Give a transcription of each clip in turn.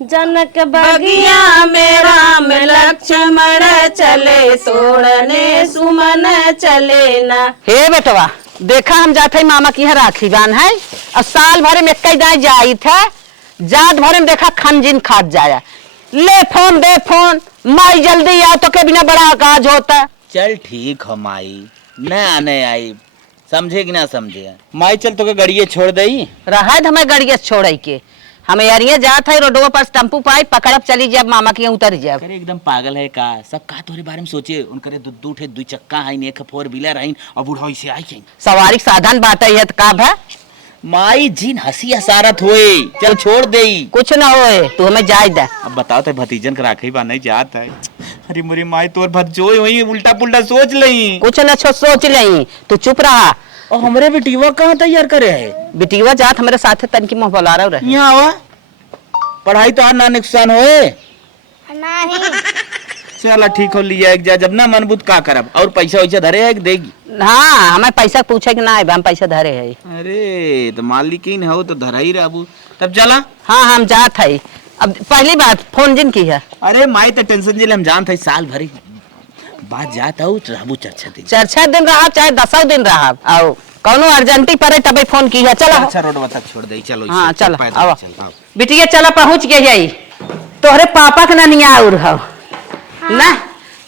जनक बगिया में राम लक्ष्मण चले, तोड़ने सुमन चले ना। हे बेटवा देखा हम जाते मामा की यहाँ राखी बान है और साल भर में कई दाई जाई थे जात भर में देखा खनजिन खात जाया। ले फोन दे फोन माई जल्दी आओ तो के बिना बड़ा काज होता। चल ठीक हो माई न आने आई समझे कि ना समझे माई चल तो के गड़िए छोड़ दई रहा हमें गड़िया छोड़ के हमें यारिये जात है रोडवा पर टेम्पू पाई पकड़ब चली जब मामा की उतर जाब। अरे एकदम पागल है का सब का तोरे बारे में सोचे उनकरे दू ठे दू चक्का है एक फोर व्हीलर है और बुढ़ाई से आई है सवारी साधन बात है तो का भा माई जिन हंसी हसारत होए चल छोड़ देई कुछ ना होए तू हमें जाय दे। अब बताओ तो भतीजन का राखी बा नहीं जात है। अरे मुरी माई तोर भतजोई होई उल्टा पुल्टा सोच लई कुछ न सोच लई तू चुप रहा। और हमरे बेटीवा कहाँ तैयार करे है बेटीवा जात हमारे साथ तनकी मुंह बोला रहे यहाँ आवा पढ़ाई तो ना नुकसान होए नहीं चला ठीक हो लिया एक जा जब ना मन बुद्ध का करब और पैसा वैसा धरे है देगी। हाँ हमें पैसा पूछे कि ना है हम पैसा धरे है। अरे तो मालिकिन हो तो धरा ही रहू तब चला। हाँ हम जात है। अब पहली बात फोन जिन की है। अरे माई तो टेंशन जिले हम जानते साल भरी बात जाता हूँ रहू चर्चा दिन रहा चाहे 10 दिन रहा आओ कौनो अर्जेंटी पड़े तब फोन की है। चलो अच्छा रोड तक छोड़ दे चलो। हाँ चलो आओ चल बिटिया चलो पहुँच गए यही तोहरे पापा के ना नहीं आउर हो ना।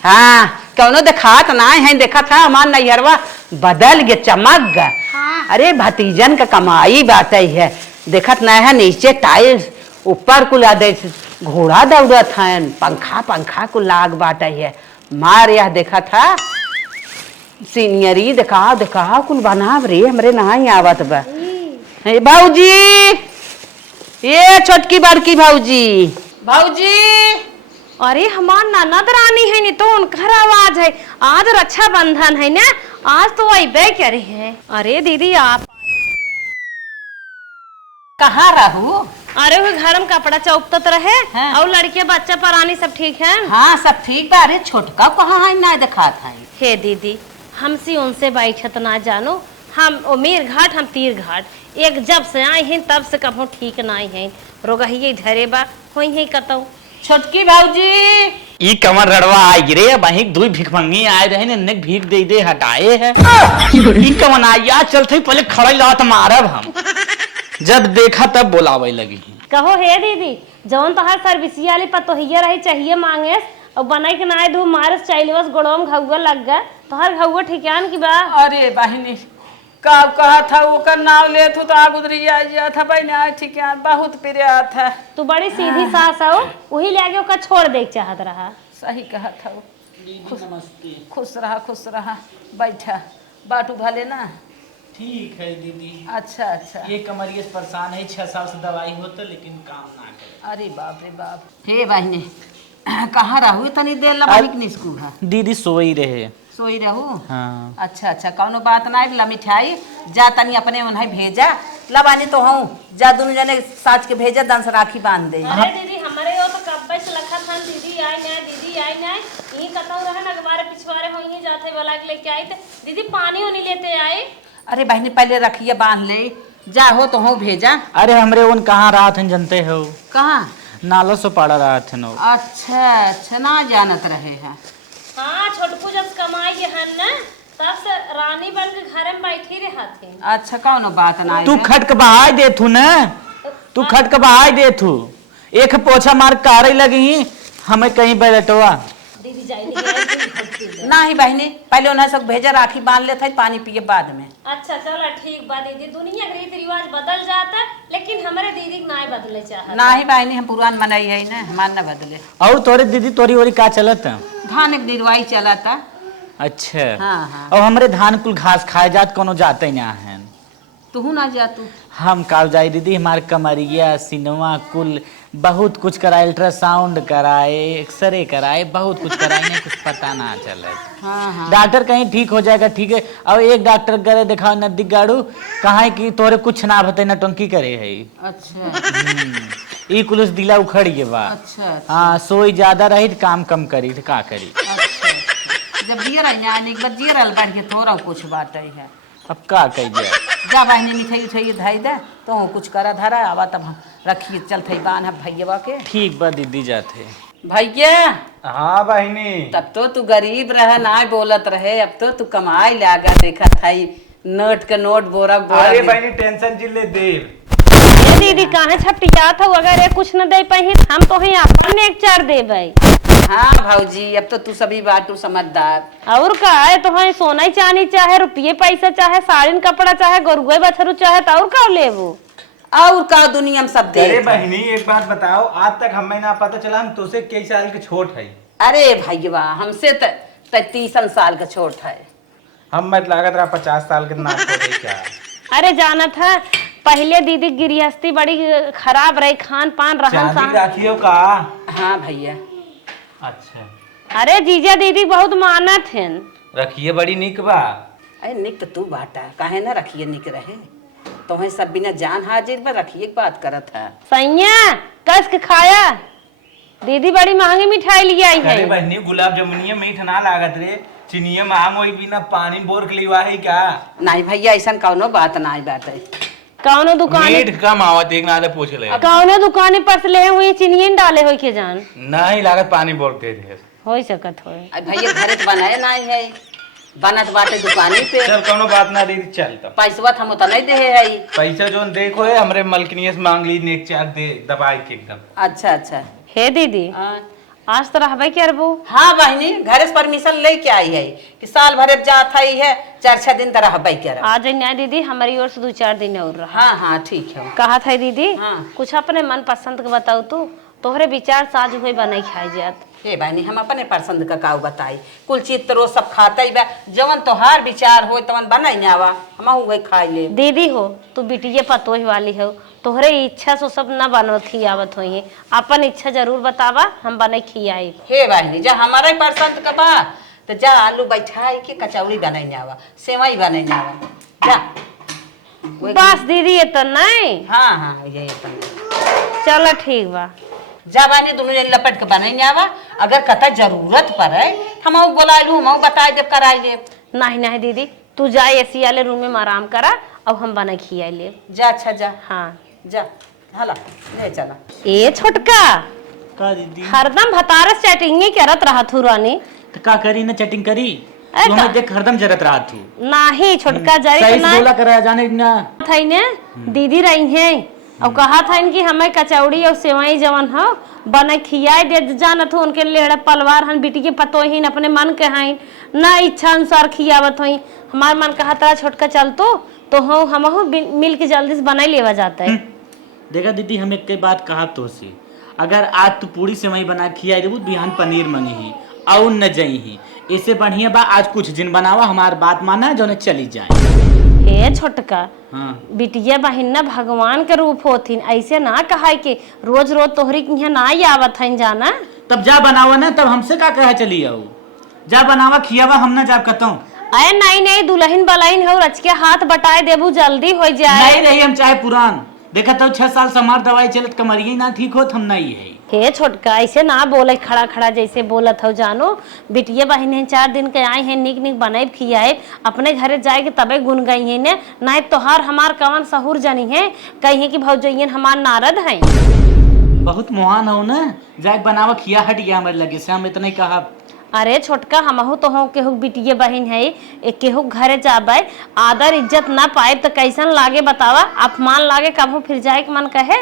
हाँ कौनो दिखात ना है देखा था हमार नैहरवा बदल गए चमक गए। हाँ। अरे भतीजन का कमाई बात है देखत ना है नीचे टाइल्स ऊपर कुल दे घोड़ा दौड़त है पंखा पंखा कुल लाग बात है मार यह देखा था सीनियरी दिखा दिखा कुल बनाव रे हमरे नहा आवत बा। भाऊजी ये छोटकी बड़की भाऊजी भाऊजी अरे हमार ननद रानी है नी तो उनकर आवाज है। आज रक्षाबंधन है ना आज तो अबे करे है। अरे दीदी आप कहाँ रहू। अरे वो घर में कपड़ा चौपतत रहे। हाँ। और लड़के बच्चा परानी सब ठीक है। हाँ सब ठीक बा। अरे छोटका कहाँ है ना दिखात है। हे दीदी हमसे उनसे बैठत ना जानो हम उमीर घाट हम तीर घाट एक जब से आए हैं तब से कभो ठीक ना है रोगहिए धरे बा होई है कतौ। छोटकी भाऊजी ई कमर रड़वा आई गिरे वही दुई भिखमंगी आए रहे ने नेक भीख दे दे हटाए है ई कमन आया चलते पहले खड़े लात मारब हम जब देखा तब बोलावे लगी। कहो हे दीदी जौन तोहार सर्विसिया वाली पतोहिया रही चाहिए मांगेस और बनाई के नाय धू मारस चाइलवस गोड़ोम घौवा लग गए तोहार घौवा ठिकान की बा। अरे बहिनी का कहा था वो का नाम ले तू तो आ गुजरी आ था बहने ठीक है बहुत प्रिय था। तू बड़ी सीधी सास हो वही ले आगे छोड़ दे चाहत रहा। सही कहा था वो। खुश रहा बैठा बाटू भले ना। ठीक है दीदी। अच्छा अच्छा ये कमरिए से परेशान है 6 साल से दवाई होता लेकिन काम ना करे। अरे बाप रे बाप। हे बहने कहाँ रहू तनी देर लबानिक निस्कू है दीदी सोई रहे सोई रहू। हाँ। अच्छा अच्छा कौनो बात ना ला मिठाई जा तनी अपने उन्हें भेजा लबानी तो हूँ जा दोनों जने साच के भेजा दंस राखी बांध दे। अरे दीदी हमारे यो तो कब्बे से लखा था दीदी आई ना यही कतौ रहन अखबारे पिछवारे होई जाते वाला के लेके आई थे दीदी पानी होनी लेते आए। अरे बहनी पहले रखिए बांध ले जा हो तो हूँ भेजा। अरे हमरे उन कहाँ रात हैं जनते हो कहाँ नालो से पड़ा रात है। अच्छा अच्छा ना जानत रहे हैं। हाँ छोटकू जब कमाई है ना तब से रानी बन के घर में बैठी रहा थे। अच्छा कौनो बात ना तू खटक बहाई दे थू न तू खटक बहाई दे थू एक पोछा मार कार लगी हमें कहीं बैठवा दीदी जाए ना ही बहनी पहले उन्हें सब भेजा राखी बांध लेते पानी पिए बाद में। अच्छा चलो ठीक बात दीदी दुनिया के रीति रिवाज बदल जाता लेकिन हमारे दीदी ना बदले चाहत ना ही बहनी हम पुरान मनाई है ना हमार न बदले। और तोरे दीदी तोरी ओरी का चलत धान एक दिलवाई चला था। अच्छा हाँ हाँ और हमरे धान कुल घास खाए जात कोनो जाते ना है तू ना जा तू हम काल जाई दीदी हमारे कमरिया सिनेमा कुल बहुत कुछ कराए अल्ट्रासाउंड कराए एक्सरे कराए बहुत कुछ कराए नहीं कुछ पता ना चले। हाँ हाँ डॉक्टर कहीं ठीक हो जाएगा ठीक है और एक डॉक्टर करे दिखाओ नजदीक गाड़ू कहा कि तोरे कुछ ना बते न टंकी करे है। अच्छा ई कुल दिला उखड़ गए बा। अच्छा हाँ सोई ज्यादा रही काम कम करी तो का करी। अच्छा जब जियर एक बार जियर बढ़ के थोड़ा कुछ बात है अब का कहिए। जा बहनी मिठाई उठाई धाई दे तो कुछ करा धरा आवा तब हम रखिए चलते बान है भैया के। ठीक बा दीदी जाते। भैया हाँ बहनी। तब तो तू गरीब रहे ना बोलत रहे, अब तो तू कमाई लागा देखा था नोट के नोट बोरा बोरा। अरे बहनी टेंशन जिले देव। ये दीदी काहे छपटियात हो, अगर ये कुछ न दे पाही हम तो ही अपने एक चार देबै। हाँ भाऊजी अब तो तू सभी बात समझदार। और का है तो है सोना चांदी चाहे रुपये पैसा चाहे साड़ीन कपड़ा चाहे गोरुए बछरू चाहे तो और का लेबो। और का दुनिया में सब दे। अरे बहनी एक बात बताओ, आज तक हमें ना पता चला हम तुझसे कई साल के छोट है। अरे भैया हमसे 33 साल का छोट है। हम मत लागत रहा 50 साल के ना छोटे क्या। अरे जाना था पहले दीदी गृहस्थी बड़ी खराब रही, खान पान रहन चांदी राखियो का। हाँ भैया। अच्छा अरे जीजा दीदी बहुत मानत हैं। रखिए बड़ी निक बा। अरे निक तो तू बाटा काहे ना रखिए निक रहे तो है सब बिना जान हाजिर पर रखिए बात करत है। सैया कस के खाया, दीदी बड़ी महंगी मिठाई लिए आई है। अरे बहनी गुलाब जामुनिया मीठ ना लागत रे, चीनिया में आम होई बिना पानी बोर के लिवा है क्या। नहीं भैया ऐसा कौनो बात ना बात है। कौनो दुकान मीठ कम आवत एक ना पूछ ले। कौनो दुकाने पर से ले हुई चीनिए डाले हो के जान नहीं लागत पानी बोर के थे। हो सकत हो। भैया घर बनाए नहीं है, बनत बाटे दुकानी पे। चल कोनो बात ना दीदी चल तो। पैसवा हम तो नहीं दे है। पैसा जो देखो है हमरे मलकनिया से मांग ली नेक चाक दे दबाई के एकदम। अच्छा अच्छा। हे दीदी आज तो रहबे कर बो। हाँ बहनी घर से परमिशन लेके आई है कि साल भर जात है 4-6 दिन तरह रहबे कर। आ जाए दीदी हमारी ओर से 2-4 दिन और रहा। हाँ हाँ ठीक है। कहा था दीदी हाँ। कुछ अपने मन पसंद के बताओ तू, तोहरे विचार साज हुए बने खाई जात। ए बहनी हम अपने पसंद का काऊ बताई, कुल चीज तो रोज सब खाता ही बा, जवन तोहार विचार हो तवन बनाई ना आवा हम वही खाई ले। दीदी हो तू बिटिया पतोही वाली हो, तोहरे इच्छा से सब न बनत खियावत होई, अपन इच्छा जरूर बतावा हम बने खियाई। हे बहनी जा हमारे पसंद का बा तो जा आलू बैठाई के कचौड़ी बनाई ना आवा, सेवई बनाई ना आवा जा। बस दीदी ये तो नहीं। हाँ हाँ यही अपन चलो ठीक बा। जा बहनी दोनों जन लपट के बनाई ना आवा, अगर कता जरूरत पड़े हम बुला लू हम बताई देव कराई देव। नहीं नहीं दीदी तू जा एसी वाले रूम में आराम करा अब हम बने खियाई ले। जा अच्छा जा। हाँ जा हला ले चला। ए छोटका का दीदी हरदम भतारस चैटिंग करत रहत हु रानी तो का करी ना चैटिंग करी अरे तू हमें देख हरदम जरत रहा तू। नाही छोटका जरी सही तो से ना बोला करा जाने ना। थई ने दीदी रही है और कहा था इनकी हमें कचौड़ी और सेवई जवन हो बने खियाई दे जानत हो, उनके लेड़ा पलवार हन बिटी के पतो ही अपने मन के हैं ना इच्छा अनुसार खियावत हुई। हमार मन कहा था छोटका चल तो हो हम हो मिल के जल्दी से बनाई लेवा जाता है। देखा दीदी हम एक बात कहा तो से, अगर आज तू पूरी सेवई बना खियाई देबू बिहान पनीर मंगी ही और न जई ही, इससे बढ़िया बा आज कुछ दिन बनावा हमार बात माना जो न चली जाए। हे छोटका हाँ बिटिया बहिन ना भगवान के रूप होथिन, ऐसे ना कहा कि रोज रोज तोहरी यहाँ ना ही आवत है जाना। तब जा बनावा ना, तब हमसे का कहे चली आओ, जा बनावा खियावा हम ना जाब कहता हूँ। अरे नहीं नहीं दुल्हन बलाइन हो रच के हाथ बटाए देबू जल्दी हो जाए। नहीं रही हम चाहे पुरान देखा तो 6 साल समार दवाई चलत कमरिया ना ठीक होत हम नहीं है। हे छोटका ऐसे ना बोले खड़ा खड़ा जैसे बोलत हो जानो, बिटिया बहन है 4 दिन के आए हैं निक निक बनाए खियाए अपने घरे जाए के तबे गुन गई है ने, नहीं तोहार हमार कवन सहूर जनी है कही कि भौजैयन हमार नारद है। बहुत मुहान हो ना, जाए बनावा खिया हट गया हमारे लगे से हम इतना ही कहा। अरे छोटका हमहू तो हो केहू बिटिया बहन है केहू घरे जाबे आदर इज्जत ना पाए तो कैसन लागे बतावा, अपमान लागे कभू फिर जाए के मन कहे।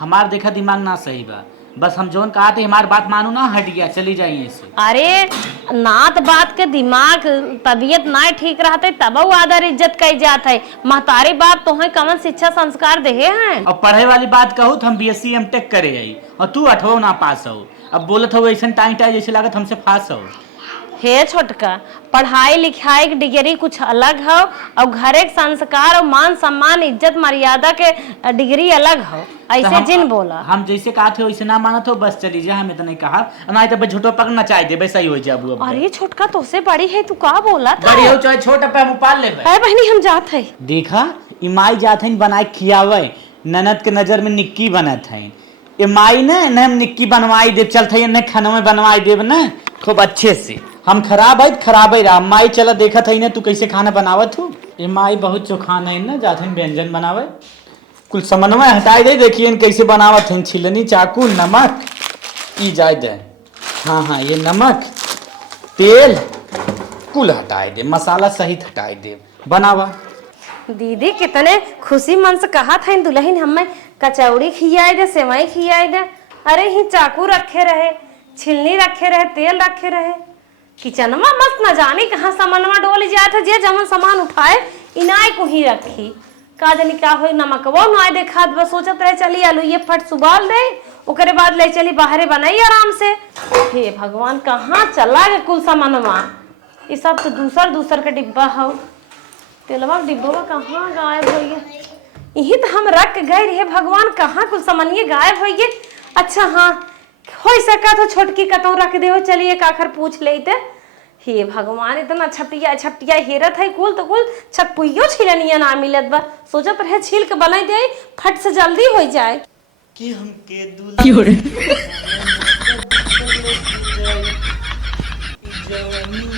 हमार देखा दिमाग ना सही बा, बस हम जोन कहा थे हमारी बात मानो ना हट गया चली जाइए से। अरे नात बात के दिमाग तबीयत ना ठीक रहते तब आदर इज्जत कही जात है। महतारी बाप तो कमन शिक्षा संस्कार दे हैं। और पढ़े वाली बात कहूँ तो हम BSc M.Tech करे आई और तू 8वां ना पास हो, अब बोलत हो ऐसा टाइम टाइम जैसे लागत हमसे फास हो। हे छोटका पढ़ाई लिखाई की डिग्री कुछ अलग हो और घरे के संस्कार और मान सम्मान इज्जत मर्यादा के डिग्री अलग हो, ऐसे जिन बोला। हम जैसे कहा थे वैसे ना माना तो बस चली जा, हम इतना ही कहा नहीं तो झूठो पकड़ना चाहे दे वैसा ही हो जाबू। अब अरे छोटका तो से बड़ी है तू का बोला था? बड़ी हो चाहे छोटा पे हम पाल ले बहनी हम जात है। देखा इमाई जात है बनाए खियावे ननद के नजर में निक्की बनत है, इमाई ने हम निक्की बनवाई देव चलते खाना में बनवाई देव ना खूब अच्छे से। हम खराब है खराब ही रहा। माई चला देखा था ना तू कैसे खाना बनावत हूँ। ये माई बहुत चोखा नहीं ना जाते व्यंजन बनावे कुल समन्वय हटाई दे। देखिए कैसे बनावत हैं छिलनी चाकू नमक ई जाए दे। हाँ हाँ ये नमक तेल कुल हटाए दे मसाला सहित हटाए दे बनावा। दीदी कितने खुशी मन से कहा था इन दुल्हन हमें कचौड़ी खियाए दे सेवई खियाए दे। अरे ही चाकू रखे रहे छिलनी रखे रहे तेल रखे रहे किचन में मस्त न जाने कहाँ सामानवा डोल जाए थे जे जमन सामान उठाए इनाय को ही रखी का जानी क्या हो नमक वो ना देखा बस सोचत रहे चली आलू ये फट सुबाल दे ओकरे बाद ले चली बाहरे बनाई आराम से। हे भगवान कहाँ चला गए कुल सामानवा ये सब तो दूसर के डिब्बा हो तेलवा डिब्बा कहाँ गायब हो गए। यही तो हम रख गए रहे भगवान कहाँ कुल सामानिये गायब हो गए। अच्छा हाँ हो सका तो छोटकी कतौ रख दे चलिए काखर पूछ लेते। हे भगवान इतना छपटिया हेरत है कुल तो कुल छपुइयो छिलनिया ना मिलत बा सोचत रहे छील के बनाई दे फट से जल्दी हो जाए कि हमके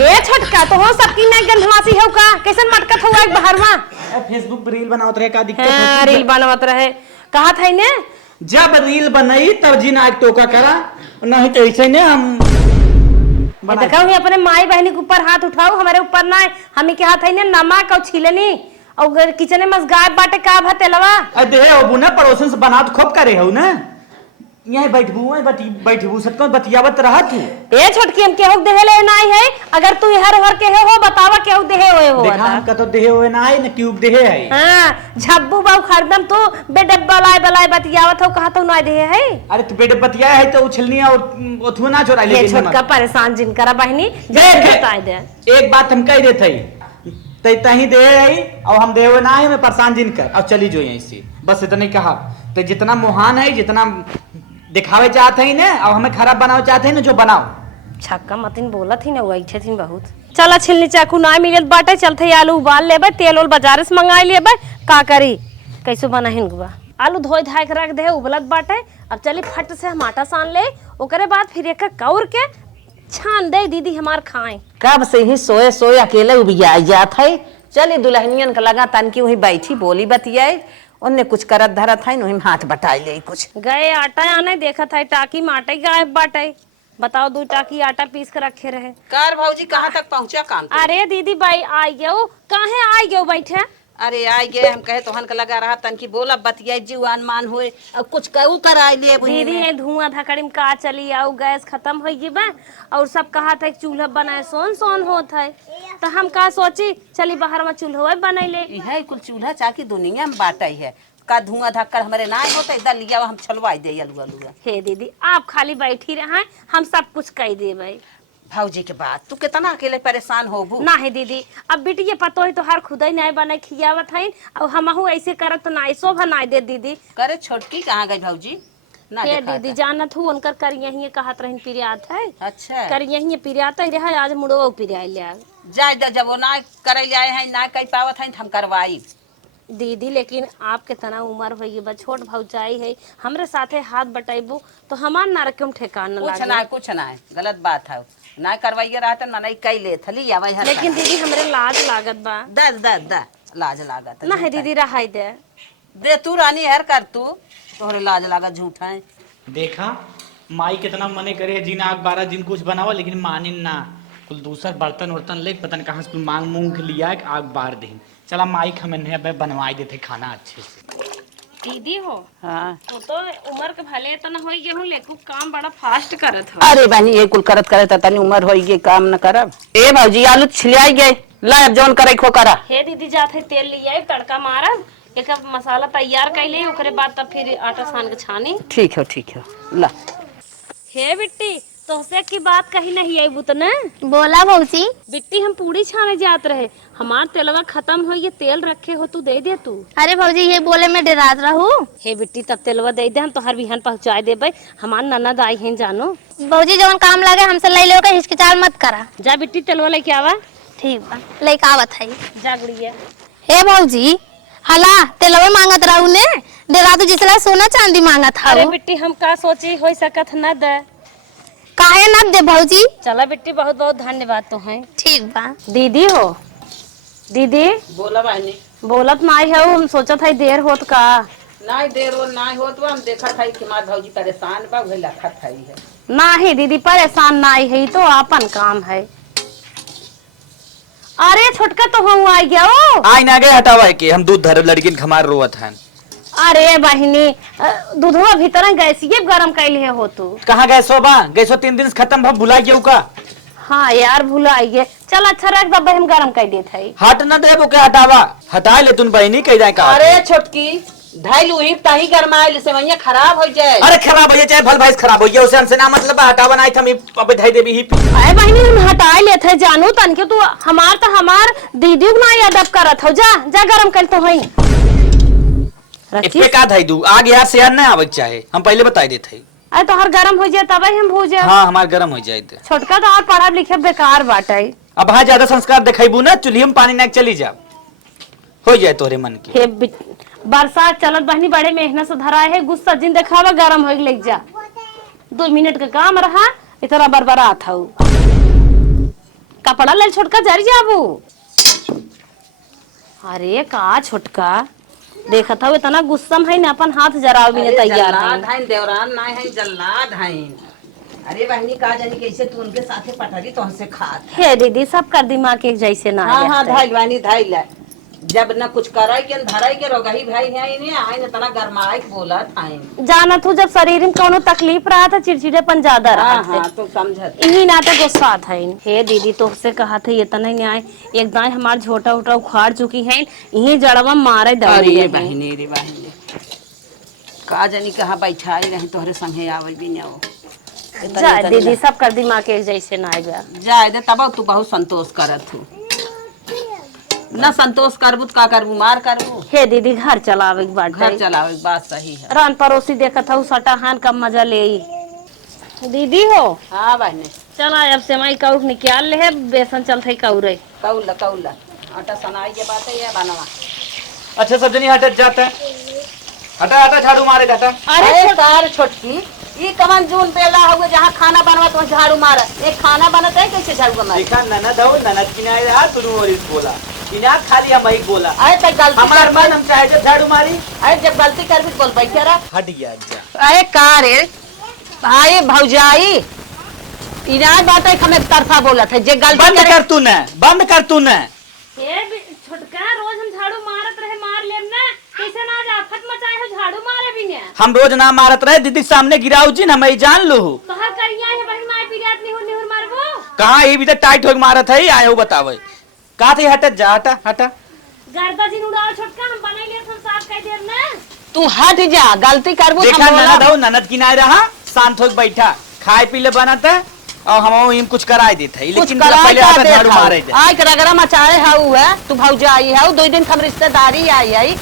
ए छोटका तो हो सबकी ना गंधवासी हो का कैसन मटकत हुआ एक बहरवा फेसबुक पे रील बनावत रहे का दिक्कत हां रील बनावत रहे कहा था ने जब रील बनाई तब जी ना टोका करा नहीं तो ऐसे ने हम देखा हुई अपने माई बहनी के ऊपर हाथ उठाओ हमारे ऊपर ना हमें के हाथ है ना नमक और छिलनी और किचन में मस गायब बाटे का भतेलवा अरे ओ ना पड़ोसन से बना तो खूब करे हो ना यहीं बैठबू सटको बतियावत रहा तू ए छोटकी हम केहू देहे ले नहीं है अगर तू हर हर के हो बतावा केहू देहे होए हो देखा हम कतो देहे होए ना है न क्यूब देहे है हां झब्बू बाऊ खरदम तू बेडे बलाय बतियावत हो कहा तो ना देहे है। अरे तू बेडे बतिया है तो उछलनिया और ओथु ना छोड़ा ले छोटका परेशान जिन करा बहनी बता दे एक बात हम कह देत हई तई तही दे आई और हम देवे ना है मैं परेशान जिन कर और चली जो यहीं से बस इतना कहा। तो जितना मोहान है जितना दिखावे चाहते हैं ना और हमें खराब बनावे चाहते हैं ना जो बनाओ छक्का मतिन बोला थी ना वही थी बहुत। चला छिलनी चाकू ना मिलत बाटे चलते आलू उबाल लेबे तेल ओल बाजार से मंगाई लेबे का करी कैसे बनाहिन गुबा आलू धोई धाय के रख दे उबलत बाटे। अब चली फट से हम आटा सान ले ओकरे बाद फिर एक कौर के छान दे दीदी हमार खाए कब से ही सोए अकेले उबिया जात है। चली दुल्हनियन का लगा तन की वही बैठी बोली बतियाए उनने कुछ करत धरत है वही हाथ बटाई ले कुछ गए आटा आने देखा था टाकी में आटा गायब बाटे बताओ 2 टाकी आटा पीस के रखे रहे। कार भाऊजी कहाँ तक पहुँचा काम अरे दीदी भाई आई गयो काहे आई गयो बैठे अरे आई गए हम कहे तोहन का लगा रहा तन की बोला बतिया जीवान मान हुए अब कुछ कहू कराई ले दीदी है धुआं धकड़ी में का चली आओ गैस खत्म हो गई बा और सब कहा था चूल्हा बनाए सोन होता है तो हम का सोची चली बाहर में चूल्हा बनाई ले है कुल चूल्हा चाकी दुनिया में बाटा है का धुआं धक्कर हमारे ना होता इधर लिया हम छलवाई दे अलुआ। हे दीदी आप खाली बैठी रहे हम सब कुछ कह दे भाई भाऊजी के बात तू कितना अकेले परेशान होबू ना है दीदी अब बिटिया पतो है तो हर खुदा ही नहीं बने खियावत है और हमहू ऐसे करत तो ना शोभा ना दे दीदी करे छोटकी कहाँ गई भाऊजी ना हे दीदी जानत हूँ उनकर कर यही कहत रही पिरियात है अच्छा कर यही पिरियात है आज मुड़ो पिरिया ले जाए जब वो ना करे जाए हैं ना कह पावत है हम करवाई दीदी लेकिन आप कितना उम्र हो बा छोट भौजाई है हमरे साथे हाथ बटाइबू तो हमार ना रकम ठेकान कुछ ना गलत बात है ना करवाइए रहा था ना नहीं कई ले थली आवे है लेकिन दीदी हमरे लाज लागत बा द लाज लागत ना है दीदी रहाई दे तू रानी हर कर तू तोहरे लाज लागत झूठा है। देखा माई कितना मने करे जीना आग 12 दिन कुछ बनावा लेकिन माने ना कुल दूसर बर्तन वर्तन ले पता नहीं कहाँ से कुल मांग मूंग लिया आग 12 दिन चला माई हमें बनवाई देते खाना अच्छे से। दीदी हो हाँ तो उम्र के भले तो ना हो गए हूँ लेकिन काम बड़ा फास्ट करत हो। अरे बहनी ये कुल करत करे तनी उम्र हो गई काम न करब ए भाऊजी आलू छिलियाई गए ला अब जौन करे खो करा। हे दीदी जाते तेल लिया तड़का मारब एक मसाला तैयार कर ले ओकरे बाद तब फिर आटा सान के छानी। ठीक है ला हे बिट्टी तोहसे की बात कही नहीं आई बुतने बोला भौजी बिट्टी हम पूरी छाने जात रहे हमार तेलवा खत्म हो ये तेल रखे हो तू दे दे तू। अरे भौजी ये बोले मैं डरात रहूं। हे बिट्टी तब तेलवा दे दे हम तो हर बिहान पहुँचा दे भाई हमार ननद आई हैं जानो। भौजी जवन काम लगे हमसे ले लो हिचकिचाल मत करा। जा बिट्टी तेलवा लेके आवा। ठीक बा लेके आवत है। जा गुड़िया। हे भौजी हला तेलवा मांगत रहू ने डरा तू जिसला सोना चांदी मांगत था। अरे बिट्टी हम का सोची हो सकत न दे काहे ना दे भौजी? चला बेटी, बहुत बहुत धन्यवाद तो है। ठीक बा। दीदी हो, दीदी बोला बहनी। बोलत नाई है, हम सोचत है देर होत का। नहीं देर वो नहीं होत बा, हम देखा था कि हमार भौजी परेशान बा, वही लखा था है। नहीं दीदी परेशान नहीं है, तो अपन काम है। अरे छोटका तो हम आ गया ओ। आई ना गए हटावा के हम दूध धर लड़किन खमार रोवत हन। अरे बहिनी, दूधवा भीतर गैसिए गरम कैले हो तू। कहाँ गैसो बा? गैसो 3 दिन से खत्म भा, भुला गया का? हाँ यार भुलाइए। चल अच्छा रख दबे, हम गरम कर देत है। हट न दे वो के हटावा, हटा ले तुम बहनी कह जाए का। अरे छोटकी ढाई लुही ताही गरमाइल से वही खराब हो जाए। अरे खराब हो जाए चाहे भल भाई खराब हो गया, उसे हमसे ना मतलब बा, हटावा नहीं था हम अबे धाई देबी ही। अरे बहनी हम हटाए लेते है, जानू तन के तू हमार दीदी को ना अदब करत हो। जा जा गरम कर तो है। इतने का धाई दू आगे यार से ना आवे चाहे, हम पहले बताई देते। अरे तो हर गरम हो जाए तब हम भूजे। हाँ हमार गरम हो जाए। छोटका तो और पढ़ा लिखे बेकार बाटे। अब हाँ ज्यादा संस्कार दिखाईबू ना, चूल्ही में पानी ना चली जा, हो जाए तोरे मन की। हे बरसात चलत बहनी, बड़े मेहनत से धरा है, गुस्सा जिन दिखावा गरम हो लग जा। 2 मिनट का काम रहा, इतना बरबरा था। कपड़ा ले छोटका जरी जाबू। अरे का छोटका देखा था इतना गुस्सा है ना, अपन हाथ जराव भी नहीं तैयार है। धाइन देवरान ना है जल्ला धाइन। अरे बहनी का जानी कैसे तू उनके साथे पटरी तो हमसे खात। हे दीदी सब कर दिमाग एक जैसे ना। हाँ हाँ धाइल बहनी धाइल। जब न कुछ कराई के धराई के रोगही भाई है इन्हें आइन इतना गरमाई बोला थाइन। जाना तू जब शरीर में कोनो तकलीफ रहा था, चिड़चिड़ेपन ज्यादा रहा। हाँ तू समझत। इन्हीं नाते गुस्सा था। हे दीदी तुझसे कहा था ये तना न्याय, एक दाई हमार झोटा उटा उखाड़ चुकी है, यही जड़वा मारे दौड़ी। अरे बहनी रे बहनी का जानी कहाँ बैठाई रही तोहरे संगे आवे भी न। जा दीदी सब कर दिमाग एक जैसे ना आएगा। जाए दे तब तू बहुत संतोष करत हूँ। न संतोष करबू का करबू मार करबू। हे दीदी घर चलावे के बात घर चलावे बात सही है। रान पड़ोसी देखा था सटा हान का मजा ले। दीदी हो हाँ बहनी चला अब सेमाई कौर निकाल ले है, बेसन चलते कौरे। कौला कौला आटा सनाई के बात है ये बनवा। अच्छा सब जनी हटत जाता है, हटा हटा झाड़ू मारे हटा। अरे तार छोटकी ये कमन जून पेला हुआ जहाँ खाना बनवा तो झाड़ू मार। एक खाना बनता है कैसे झाड़ू मार? देखा ननद हो, ननद किनारे रहा तू और इस बोला किना खाली हम ही बोला। अरे तो गलती हमार मन हम चाहे जब झाड़ू मारी। अरे जब गलती कर भी बोल बैठे रहा। हट गया जा। अरे का रे भाई भौजाई इनाज बात है हमें तरफा बोला था जे गलती बंद कर तू न, बंद कर तू न। छोटका रोज हम झाड़ू मारत रहे, मार लेम ना, कैसे ना आज आफत मचाए हो झाड़ू मारे भी ने। हम रोज ना मारत रहे, दीदी सामने गिराऊ जी हम जान लो। तो हर करिया है बहन माय पिरियात निहुर निहुर मारबो। कहाँ ये भी तो टाइट हो मारत है, आए हो बतावे कहा थे। हटत जा हटा हटा। गर्दा जी उड़ाओ छोटका, हम बनाई ले हम साफ कर देर ना। तू हट जा गलती करबो। देखा ननद हो, ननद किनारे रहा, शांत होके बैठा, खाए पी ले बनता और हम कुछ कराए देते है, लेकिन पहले आकर झाड़ू मारे दे। आज रगड़ा मचाए हाउ है तू भौजाई है 2 दिन हम रिश्तेदारी आई है,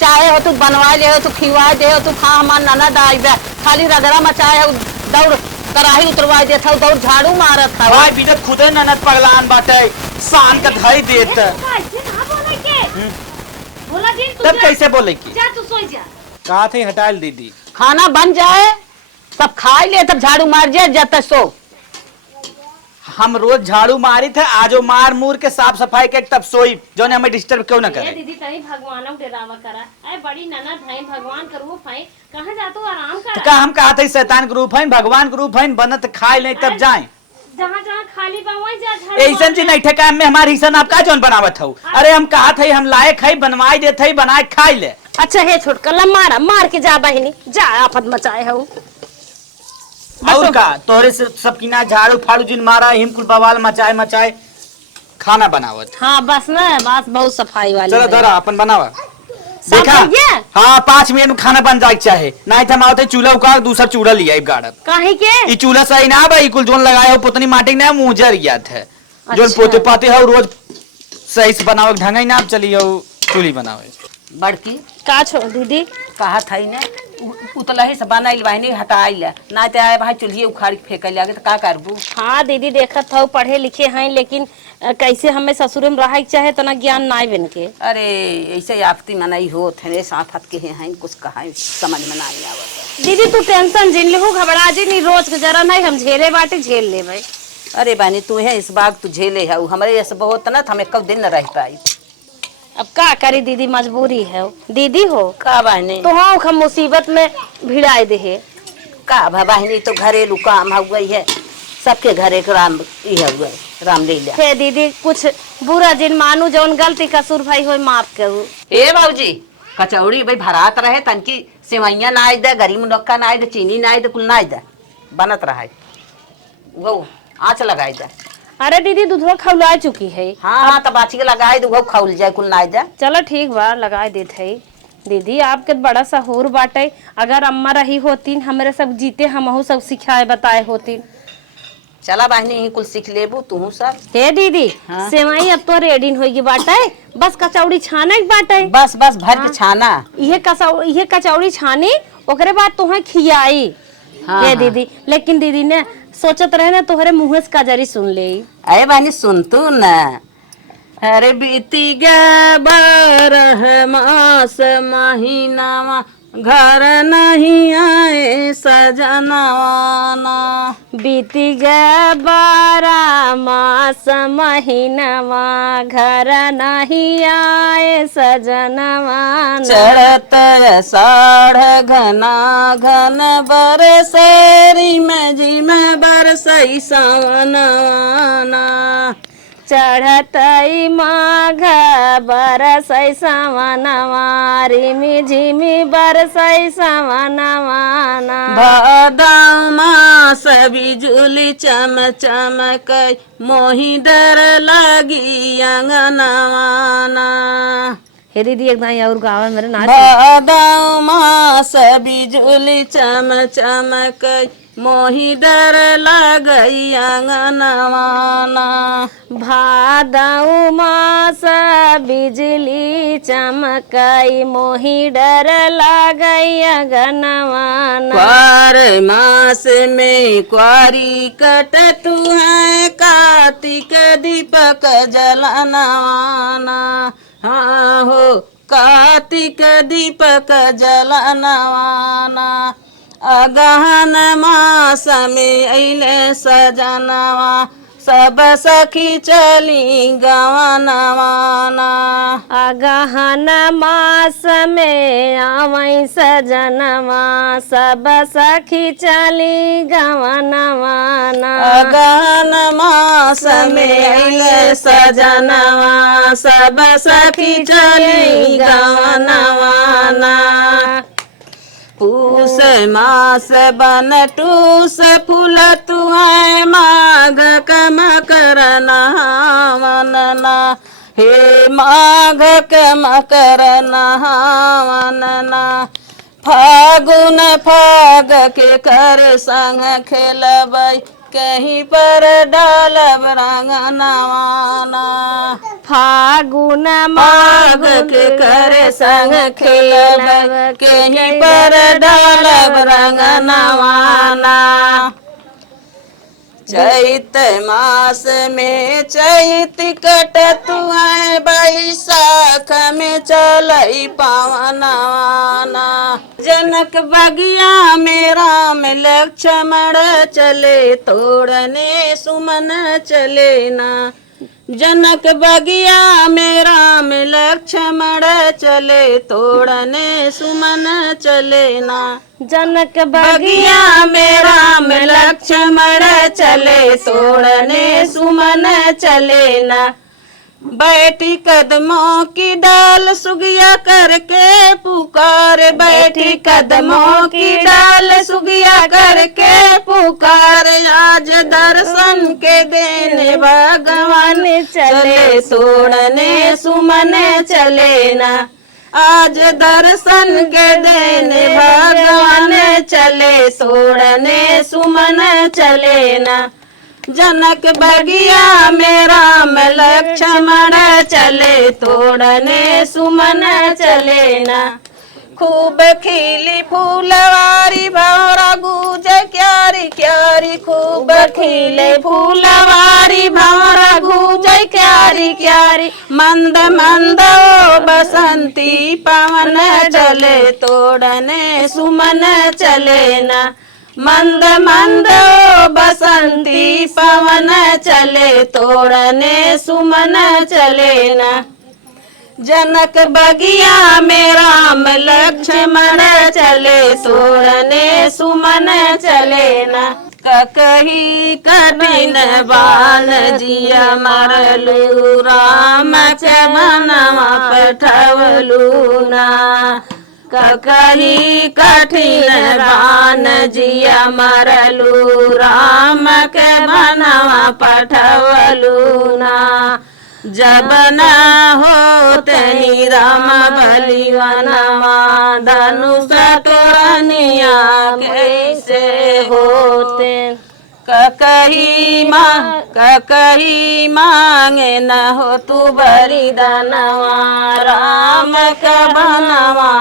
चाहे हो तू बनवा ले हो तू खिवा दे हो तू खा हमार ननद आई बे, खाली रगड़ा मचाए हो दौड़ कराही उतरवा देत हो दौड़ झाड़ू मारत है। भाई बेटा खुदे ननद पगलान बाटे, शान का धई देत। कैसे ना बोले के बोला दिन तू तब कैसे बोले की? जा तू सोई जा। कहा थे हटाल दीदी। खाना बन जाए सब खा ले तब झाड़ू मार जाए जब तक सो। हम रोज झाड़ू मारी थे, आजो मार मूर के साफ सफाई के तब सोई, जो ने हमें डिस्टर्ब क्यों ना करे। दीदी तनी भगवानों डेरावा करा। अरे बड़ी ननद है, भगवान का रूप है, कहां जा तू आराम तो कर। का हम कहा थे शैतान के रूप है, भगवान के रूप है, बनत खाए नहीं तब जाए। जहां जहां खाली बा वहीं जा झाड़ू। ऐसा जी नहीं ठेका में हमारी हिस्सा आपका जोन बनावत हो। अरे हम कहा थे हम लायक है, बनवाई देते है, बनाए खाई ले। अच्छा हे छोटका ला मारा, मार के जा बहिनी जा, आफत मचाए हो। और का तोहरे से सब किना झाड़ू फाड़ू जिन मारा, हिमकुल बवाल मचाए मचाए खाना बनावत। हाँ बस ना, बस बहुत सफाई वाली। चलो धरा अपन बनावा। सब देखा हो गया? हाँ 5 मिनट में खाना बन जाए चाहे, नहीं तो हम आवते चूल्हा उकार दूसरा चूल्हा लिया गाड़ब। काहे के? ये चूल्हा सही ना भाई, कुल जोन लगाया हो पुतनी माटी ने मुंह जर गया था। जोन अच्छा। पोते पाते हो रोज सही से बनावे ढंग ही ना चली हो चूल्ही बनावे। बड़की का छो दीदी कहा था ने उतलही से बनाइल बहनी हटाइल ना ते आए भाई चूल्ही उखाड़ के फेंकल आगे तो का करबू। हाँ दीदी देखत हो पढ़े लिखे हैं लेकिन कैसे हमें ससुर में रहे के चाहे तो ना ज्ञान ना बन के। अरे ऐसे आपती मनाई होत है साथ हाथ के हैं कुछ कहा समझ में नहीं आवत। दीदी तू टेंशन जिन लहू घबरा जी नहीं रोज के जरा नहीं हम झेले बाटे झेल ले भाई। अरे बहनी तू है इस बाग तू झेले है हमारे ऐसे बहुत ना हमें कब दिन न रह पाई। अब का करी दीदी मजबूरी है दीदी हो का बहनी तो हाँ हम मुसीबत में भिड़ाए दे का बहनी तो घरेलू काम हो गई है सबके घरे के राम हुए राम लीला। हे दीदी कुछ बुरा जिन मानू जौन गलती कसूर भाई हो माफ करू। ए बाबूजी कचौड़ी भाई भरात रहे तनकी सेवैया ना दे गरी मुनक्का ना दे चीनी ना दे कुल ना दे बनत रहे वो आँच लगाई दे। अरे दीदी दूधवा खौला चुकी है। हाँ तो बाची के लगाई दे खौल जाए कुल ना दे। चलो ठीक बा लगा देते है। दीदी आपके बड़ा सहूर बाटे अगर अम्मा रही होती हमारे सब जीते हमहू सब सिखाए बताए होती। चला बहनी ही कुल सीख लेबू तू सब। हे दीदी हाँ? सेवई अब तो रेडी होगी बाटे बस कचौड़ी छाने के बाटे बस बस भर के छाना ये कचौड़ी छानी ओकरे बाद तुम्हें खियाई। हाँ, हे हाँ। दीदी लेकिन दीदी ने सोचत रहे ना तोहरे मुँह से कजरी सुन ले। अरे बहनी सुन तू न अरे बीती गे 12 मास महीनावा घर नहीं आए सजनवाना। बीती गए 12 मास महीनावा घर नहीं आए सजनवा। चढ़त साढ़ घना घन बरसेरी में जी में बरसई सावनवाना। चढ़तई माघ बरसई सावनवा रिमी झिमी बरसई सावनवाना। भादौ मास बिजुली चम चमक मोही डर लगी अंगनवाना। हे दीदी एक दाई और गावा मेरे नाच। भादौ मास बिजुली चम चमक मोही डर लगई अंगनवाना। भादौ मास बिजली चमकई मोही डर लगई अगनवाना। क्वार मास में क्वारी कटतु है कार्तिक दीपक जलनवाना। हाँ हो कार्तिक दीपक जलनवाना। अगहन मास में अइले सजनवा सब सखी चली गवनवाना। अगहन मास में आवई सजनवा सब सखी चली गवनवाना। अगहन मास में अइले सजनवा सब सखी चली गवनवाना। पूस मास बन टूस फूल तुआय माघ कम करना वनना। हे माघ कम करना वनना। फागुन फाग के कर संग खेलबई कहीं पर डालब रंगनवाना। फागुन माघ के कर संग खेलब कहीं पर डालब रंगनवाना। चैत मास में चैत कटतु है बैसाख में चलई पावनवाना। जनक बगिया में राम लक्ष्मण चले तोड़ने सुमन चले ना। जनक बगिया में राम लक्ष्मण चले तोड़ने सुमन चले ना। जनक बगिया में राम लक्ष्मण चले तोड़ने सुमन चले ना। बैठी कदमों की डाल सुगिया करके पुकार। बैठी कदमों की डाल सुगिया करके पुकार। आज दर्शन के देने भगवान चले तोड़ने सुमन चले ना। आज दर्शन के देने भगवान चले तोड़ने सुमन चले ना। जनक बगिया में राम लक्ष्मण चले तोड़ने सुमन चले ना। खूब खिली फूलवारी भौरा गूंजे क्यारी क्यारी खूब खिले फूलवारी भौरा गूंजे क्यारी क्यारी मंद मंद ओ बसंती पवन चले तोड़ने सुमन चले ना मंद मंद ओ बसंती पवन चले तोड़ने सुमन चले ना जनक बगिया में राम लक्ष्मण चले तोड़ने सुमन चले ना ककही कबिन बाल जिया मरलू राम के बनवा पठवलू ना ककही कठिन बान जिया मरलू राम के बनवा पठवलू ना जब न हो तनी राम बलिवनवा धनुष तोरनिया कैसे होते ककही मांगे न हो तू बलिदानवा राम का बनवा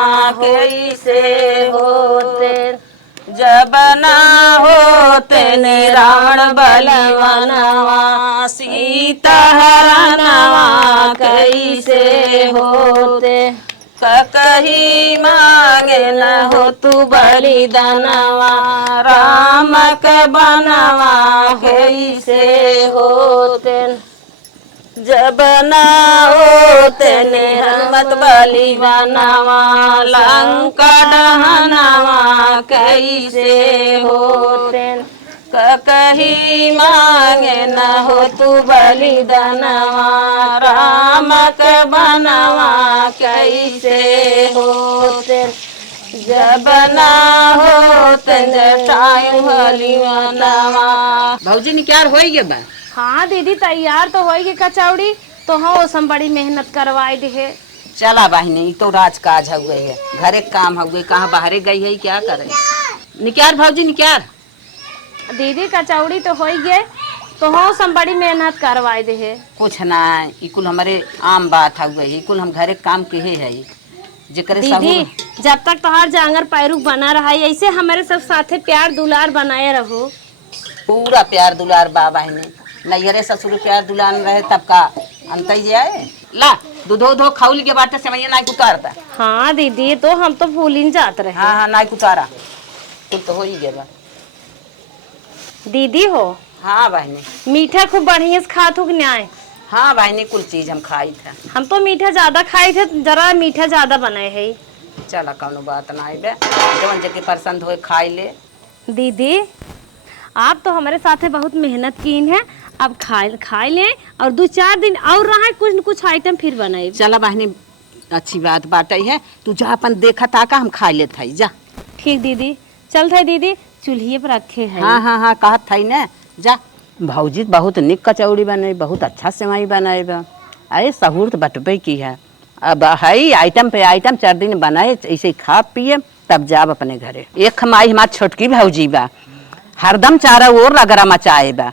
कैसे होते जब न होते रावण बलवनवा सीता हरनवा कैसे होते ककही मांगे न हो तू बलिदानवा राम का बनवा कैसे होते जब न होते रमत बलिवनवा लंका दहनवा कैसे होते ककही मांगे न हो तू बलिदानवा राम के बनवा कैसे होते जब न होते टाइम बलिवनवा भौजी निकार हो गए बा। हाँ दीदी तैयार तो होगी कचौड़ी तो हाँ उसम बड़ी मेहनत करवाई दी है। चला बहनी तो राजकाज हो गई है घरे काम हो गई कहाँ बाहरे गई है क्या करे निकार भौजी निकार दीदी कचौड़ी तो हो गए तो हाँ उसम बड़ी मेहनत करवाई दी है। कुछ ना इकुल हमारे आम बात हो गई इकुल हम घरे काम कहे है जेकरे दीदी जब तक तोहार जांगर पैरुक बना रहा है ऐसे हमारे सब साथे प्यार दुलार बनाए रहो। पूरा प्यार दुलार बाबा है नैहरे ससुर प्यार दुलार रहे तब का अंत ही जाए ला दूधो धो खाउल के बाटे से ना उतारता। हाँ दीदी तो हम तो भूलिन जात रहे। हाँ हाँ ना उतारा कुल तो हो ही गया दीदी हो। हाँ बहनी मीठा खूब बढ़िया से खात हो कि न्याय। हाँ बहनी कुल चीज हम खाई थे हम तो मीठा ज्यादा खाए थे जरा मीठा ज्यादा बनाए है। चला कौनो बात ना आइबे जवन जके पसंद होए खाई ले। दीदी आप तो हमारे साथे बहुत मेहनत की है अब खाई ले और 2-4 दिन और रहा कुछ न कुछ आइटम फिर बनाए। चला बहनी अच्छी बात बाटे है तू जा अपन देखा ताका हम खाई लेत हई जा। ठीक दीदी चल थे दीदी चूल्हे पर रखे है। हाँ हाँ हाँ कहत थई ना जा भौजी बहुत निक कचौड़ी बनाई बहुत अच्छा सेवई बनाए बा अरे सहूर्त बटबे की है अब हई आइटम पे आइटम 4 दिन बनाए ऐसे खा पिए तब जाब अपने घरे। एक हमारी हमार छोटकी भौजी बा हरदम चारा ओर रगड़ा मचाए बा